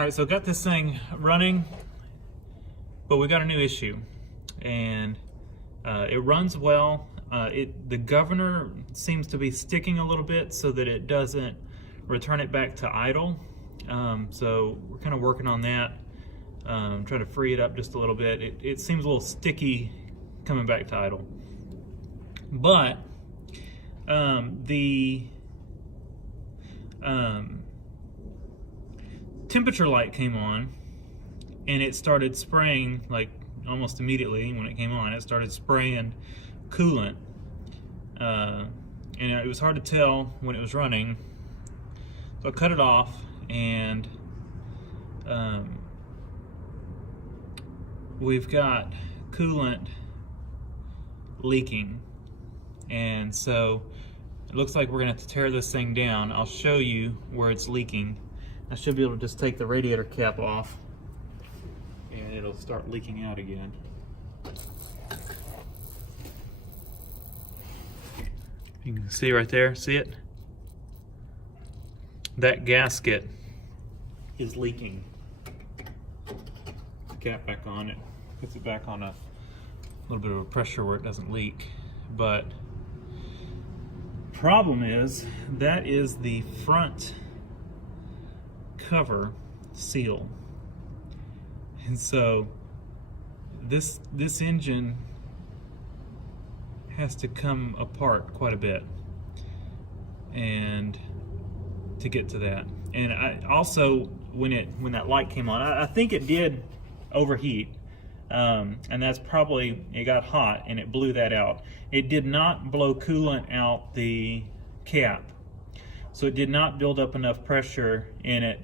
All right, so got this thing running, but we got a new issue, and it runs well. The governor seems to be sticking a little bit so that it doesn't return it back to idle. So we're kind of working on that, trying to free it up just a little bit. It seems a little sticky coming back to idle. But the temperature light came on, and it started spraying, like almost immediately when it came on, it started spraying coolant. And it was hard to tell when it was running. So I cut it off, and we've got coolant leaking. And so it looks like we're gonna have to tear this thing down. I'll show you where it's leaking. I should be able to just take the radiator cap off and it'll start leaking out again. You can see right there, see it? That gasket is leaking. The cap back on, it puts it back on a little bit of a pressure where it doesn't leak. But problem is, that is the front cover seal. And so this engine has to come apart quite a bit and to get to that. And I also, when that light came on, I think it did overheat, and that's probably, it got hot and it blew that out. It did not blow coolant out the cap, so it did not build up enough pressure in it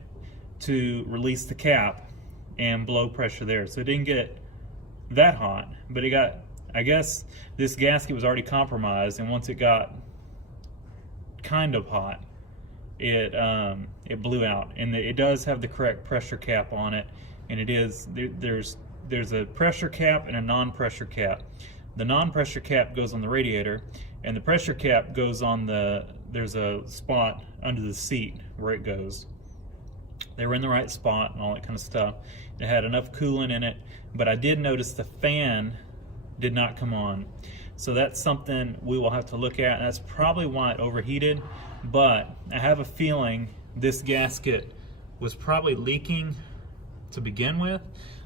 to release the cap and blow pressure there. So it didn't get that hot, but it got, I guess this gasket was already compromised, and once it got kind of hot, it blew out. And it does have the correct pressure cap on it, and it is, there's a pressure cap and a non-pressure cap. The non-pressure cap goes on the radiator, and the pressure cap goes on there's a spot under the seat where it goes. They were in the right spot and all that kind of stuff. It had enough coolant in it, but I did notice the fan did not come on. So that's something we will have to look at, and that's probably why it overheated. But I have a feeling this gasket was probably leaking to begin with.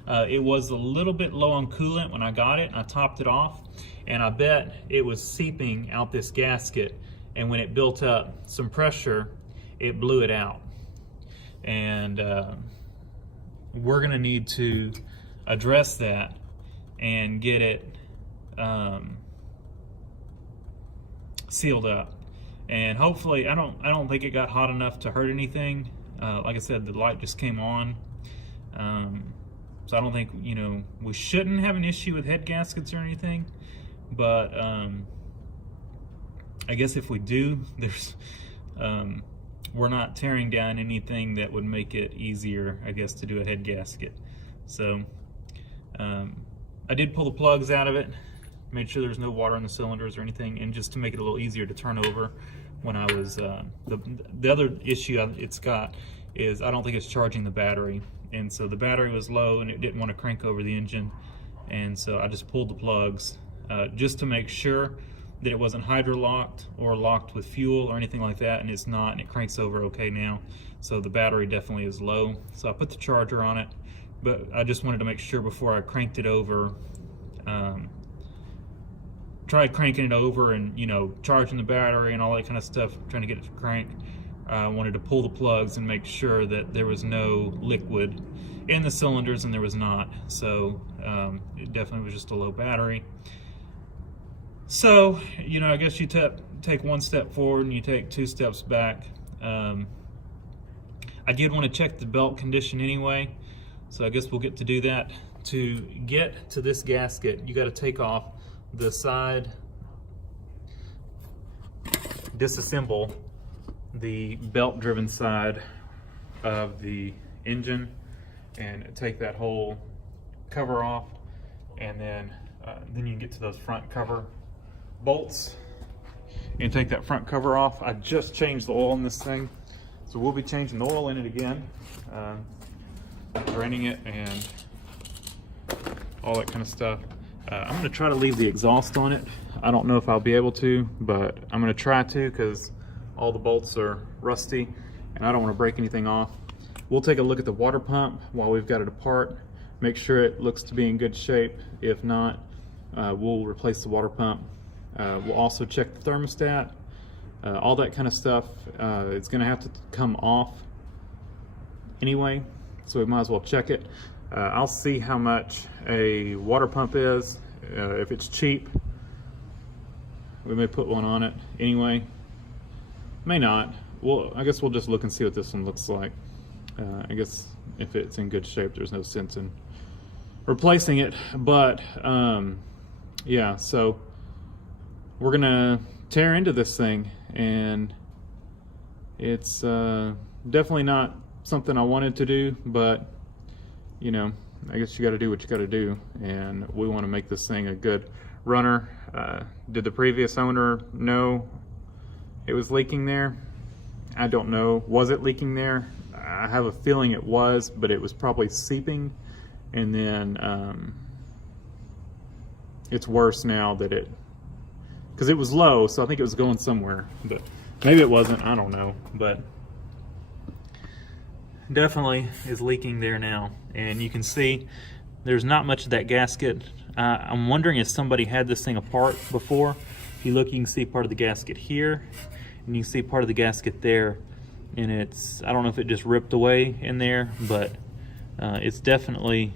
It was a little bit low on coolant when I got it, and I topped it off, and I bet it was seeping out this gasket, and when it built up some pressure, it blew it out. And we're gonna need to address that and get it sealed up. And hopefully, I don't think it got hot enough to hurt anything. Like I said, the light just came on. So I don't think, we shouldn't have an issue with head gaskets or anything, but I guess if we do, we're not tearing down anything that would make it easier, I guess, to do a head gasket. So I did pull the plugs out of it, made sure there's no water in the cylinders or anything, and just to make it a little easier to turn over when I was, the other issue it's got is I don't think it's charging the battery. And so the battery was low and it didn't want to crank over the engine. And so I just pulled the plugs just to make sure that it wasn't hydro-locked or locked with fuel or anything like that, and it's not, and it cranks over okay now. So the battery definitely is low. So I put the charger on it, but I just wanted to make sure before I cranked it over, tried cranking it over and charging the battery and all that kind of stuff, trying to get it to crank. I wanted to pull the plugs and make sure that there was no liquid in the cylinders, and there was not. So it definitely was just a low battery. So, I guess you take one step forward and you take 2 steps back. I did want to check the belt condition anyway, so I guess we'll get to do that. To get to this gasket, you got to take off the side, disassemble the belt-driven side of the engine, and take that whole cover off, and then you can get to those front cover bolts and take that front cover off. I just changed the oil in this thing, so we'll be changing the oil in it again. draining it and all that kind of stuff. I'm going to try to leave the exhaust on it. I don't know if I'll be able to, but I'm going to try to because all the bolts are rusty and I don't want to break anything off. We'll take a look at the water pump while we've got it apart, make sure it looks to be in good shape. If not, we'll replace the water pump. We'll also check the thermostat, all that kind of stuff. It's going to have to come off anyway, so we might as well check it. I'll see how much a water pump is. If it's cheap, we may put one on it anyway. May not. Well, I guess we'll just look and see what this one looks like. I guess if it's in good shape, there's no sense in replacing it. But yeah, so we're gonna tear into this thing, and it's definitely not something I wanted to do, but you know, I guess you got to do what you got to do, and we want to make this thing a good runner. Did the previous owner know it was leaking there? I don't know. Was it leaking there? I have a feeling it was, but it was probably seeping, and then it's worse now that because it was low, so I think it was going somewhere, but maybe it wasn't. I don't know, but definitely is leaking there now, and you can see there's not much of that gasket. I'm wondering if somebody had this thing apart before. If you look, you can see part of the gasket here, and you can see part of the gasket there, and it's, I don't know if it just ripped away in there, but it's definitely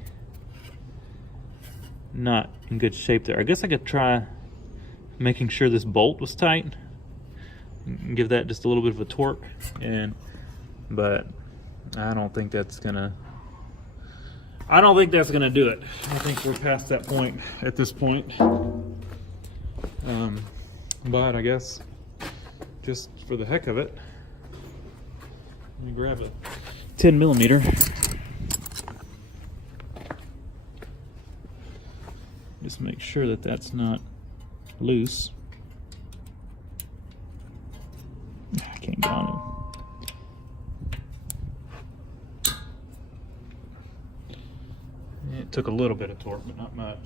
not in good shape there. I guess I could try making sure this bolt was tight and give that just a little bit of a torque, but I don't think that's gonna do it. I think we're past that point at this point. But I guess just for the heck of it, let me grab a 10mm. Just make sure that that's not loose. I can't get on it. It took a little bit of torque, but not much.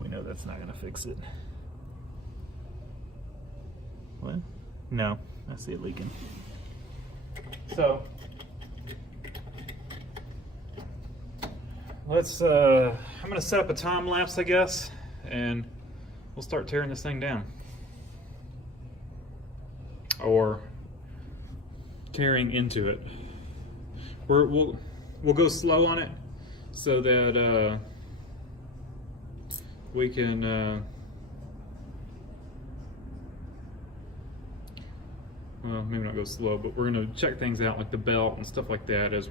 We know that's not going to fix it. What? No, I see it leaking. So let's, I'm going to set up a time lapse, I guess, and we'll start tearing this thing down. Or tearing into it. We'll go slow on it so that we can well, maybe not go slow, but we're going to check things out like the belt and stuff like that. As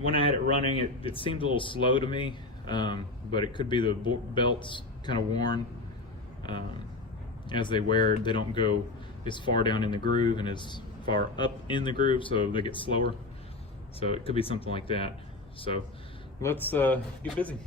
when I had it running, it seemed a little slow to me, but it could be the belt's kind of worn. As they wear, they don't go as far down in the groove and as far up in the groove, so they get slower. So it could be something like that. So let's get busy.